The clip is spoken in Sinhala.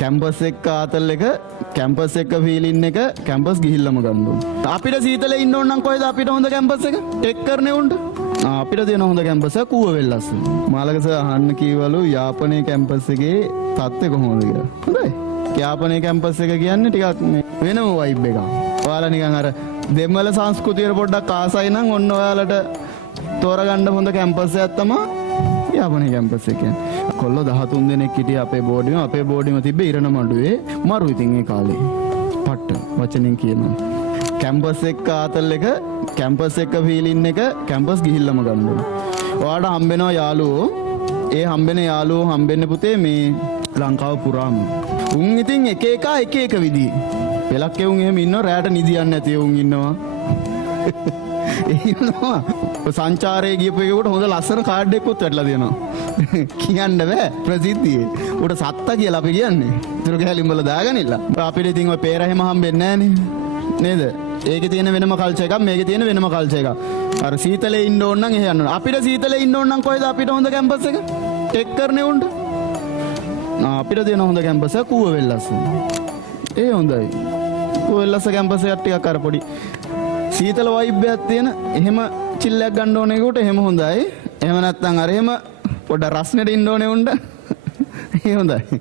කැම්පස් එක ආතල් එක කැම්පස් එක ෆීලින් එක කැම්පස් ගිහිල්ලම ගන්න ඕන. අපිට සීතලේ ඉන්න ඕන නම් කොහෙද අපිට හොඳ කැම්පස් එක? ටෙක් කරන්නේ උන්ට. අපිට දෙන හොඳ කැම්පස් එක කූව වෙල්ලස්ස. මාළක සර් අහන්න කීවලු යාපනයේ කැම්පස් එකේ තත්ත්වය කොහොමද කියලා. හොඳයි. යාපනයේ කැම්පස් එක කියන්නේ ටිකක් වෙනම වයිබ් එකක්. ඔයාලා නිකන් අර දෙමළ සංස්කෘතියට පොඩ්ඩක් ආසයි නම් ඔන්න ඔයාලට තෝරගන්න හොඳ කැම්පස් එකක් තමයි යාපනයේ කැම්පස් එක කියන්නේ. කොල්ලෝ 13 දෙනෙක් හිටියේ අපේ බෝඩිම තිබ්බේ ඉරණමඩුවේ මරු ඉතින් ඒ කාලේ. පට්ට වචනෙන් කියනවා. කැම්පස් එක ආතල් එක කැම්පස් එක ෆීලින් එක කැම්පස් ගිහිල්ලම ගන්න ඕන. ඔයාලට හම්බෙනවා යාළුවෝ. ඒ හම්බෙන යාළුවෝ හම්බෙන්නේ පුතේ මේ ලංකාව පුරාම. උන් ඉතින් එක එක විදිහ. පෙලක් එවුන් එහෙම ඉන්නවා රැයට නිදියන්නේ නැති එවුන් ඉන්නවා. ඉන්නවා. සංචාරයේ ගියපු එකකට හොඳ ලස්සන කාඩ් එකකුත් වැටලා දෙනවා. කියන්න බෑ ප්‍රසිද්ධියේ. උට සත්තා කියලා අපි කියන්නේ. ඉතුරු කැලින් වල දාගනින්න. අපිට ඉතින් ඔය පේර හැම හම්බෙන්නේ නැහනේ. නේද? ඒකේ තියෙන වෙනම කල්චර් එකක් මේකේ තියෙන වෙනම කල්චර් එකක්. අර සීතලේ ඉන්න ඕන නම් එහෙ යන්න ඕන. අපිට සීතලේ ඉන්න ඕන නම් කොහෙද අපිට හොඳ කැම්පස් එක? ටෙක් කරන්නේ උන්ට. අපිට දෙන හොඳ කැම්පස් එක කූව වෙල්ලස්ස. ඒ හොඳයි. කූව වෙල්ලස්ස කැම්පස් එකක් ටිකක් අර පොඩි සීතල වයිබ් එකක් තියෙන එහෙම චිල්ලයක් ගන්න ඕන එකට එහෙම හොඳයි. එහෙම නැත්නම් අර එහෙම පොඩ රස්නෙට ඉන්න ඕනේ උන්ට. ඒ හොඳයි.